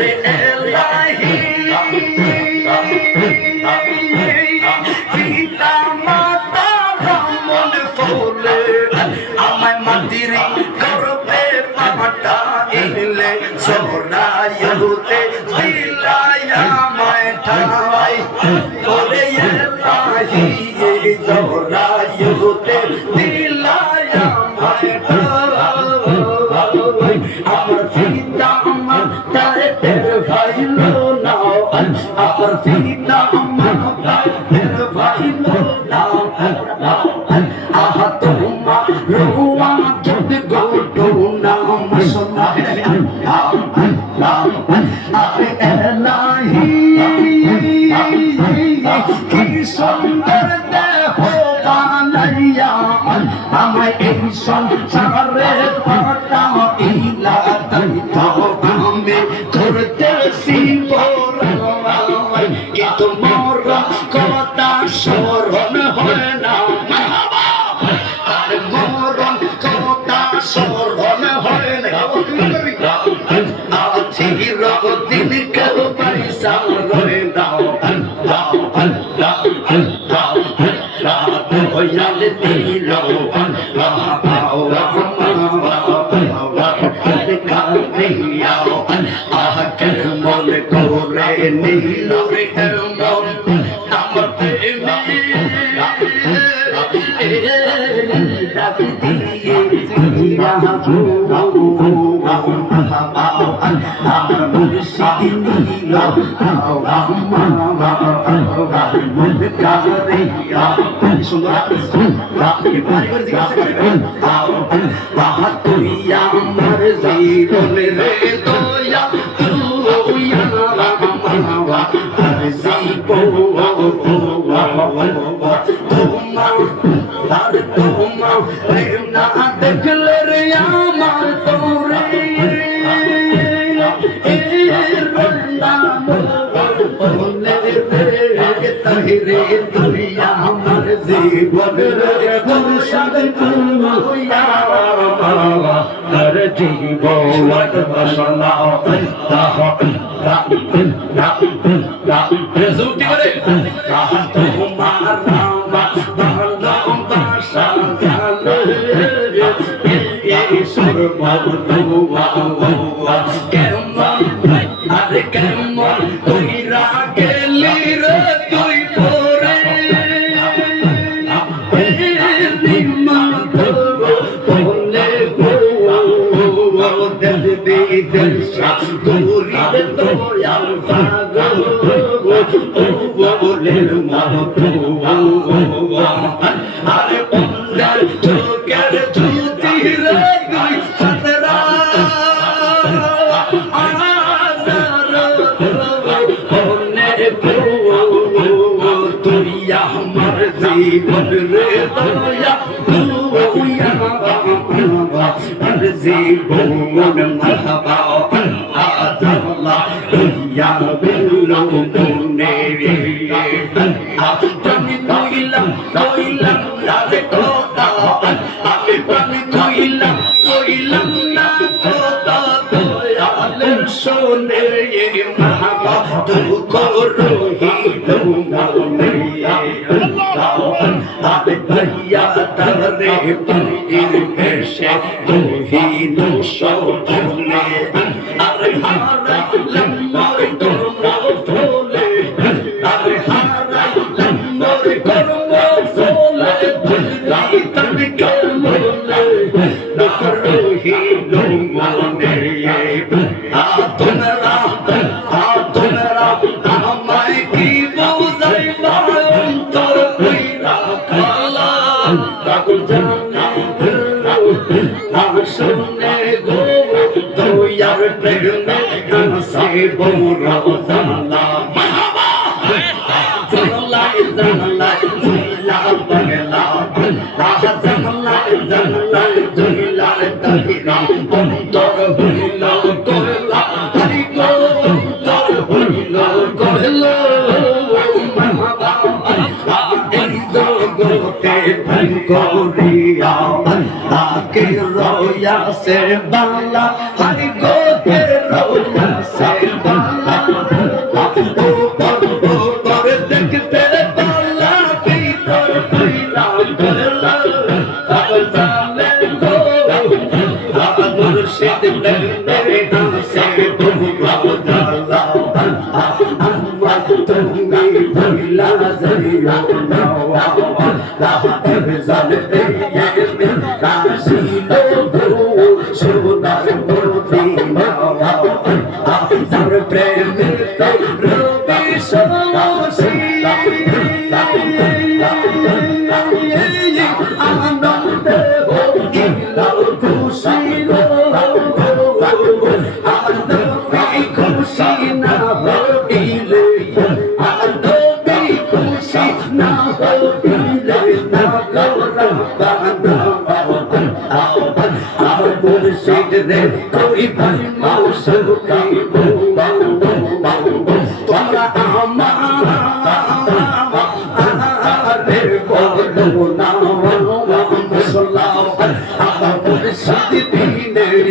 ওরে এলাহি পিতা মাতা ব্রাহ্মণ ফুলে আমায় মাটির গর্ভে পাঠাইলে সরাইতে দিলাই আমায় ঠাই ওরে এলাহি সরাইতে দিলাই আমায় ঠাই আমার পিতা মাতার টের ভাইলো না আমার পিতা মাতার টের ভাইলো না আহা তোমা রুয়া যদি গোটো না মশলা আরে এলাহি কি সুন্দর দেহ বানাইয়া আমায় এই সংসারে পাঠাইলা তাই তো আমি করতেছি বড় কিন্তু মোর কথা স্মরণ হয় না আর মোর কথা স্মরণ হয় না চিরদিন কেউ পয়সা রয়ে দাও হইয়ালে দিল কেমন করে নীল রে কেমন আমার প্রেমী আমার মুর্শিদ নীল তুই আমার জীবন রে দয়া না দেখলে রে আমার তোরে তাহিরে তুই আমার জীবন রে মুর্শিদ হর জীবন মশলা জুটি করে তোমার নাম বাসা কেমন আরে কেমন কইরা গেলি রে তুই পরে আরে চোখের জ্যোতি রে তুই আমার জীবন রে দয়া জীবন মহাবা আল্লাহ ইয়া বিল্লাহ মনে আমি কইলাম রাজে কথা আমি কইলাম না কথা দয়াল শোনে মহাবা দুঃখ রহিল মনে আরে ভैया তারে পীর বেশে তুহিন সৌলে আরে হারাইলাম মোর কর্ম ফলে আরে হারাইলাম মোর কর্ম ফলে ভুলাই তবে কেমনে রহিল মনে তোমরা আমায় কি বুঝাইবা অন্তর কইরা কালা কাকুল জানা শুনে গো দয়ার প্রেমে সে বড় জানা মারহাবা জানলা জুইলা বাংলা জানলা জুইলা তাহিরা অন্তর হইল করলা হরি গো অন্তর হইল করলা মারহাবা এই জগতে ভঙ্গ করিয়া তাকে রয়া সে বাংলা হরি গো রয়া সে कोई তোমরা আমার বলো না মুসলমান আমার মুর্শিদ দিনের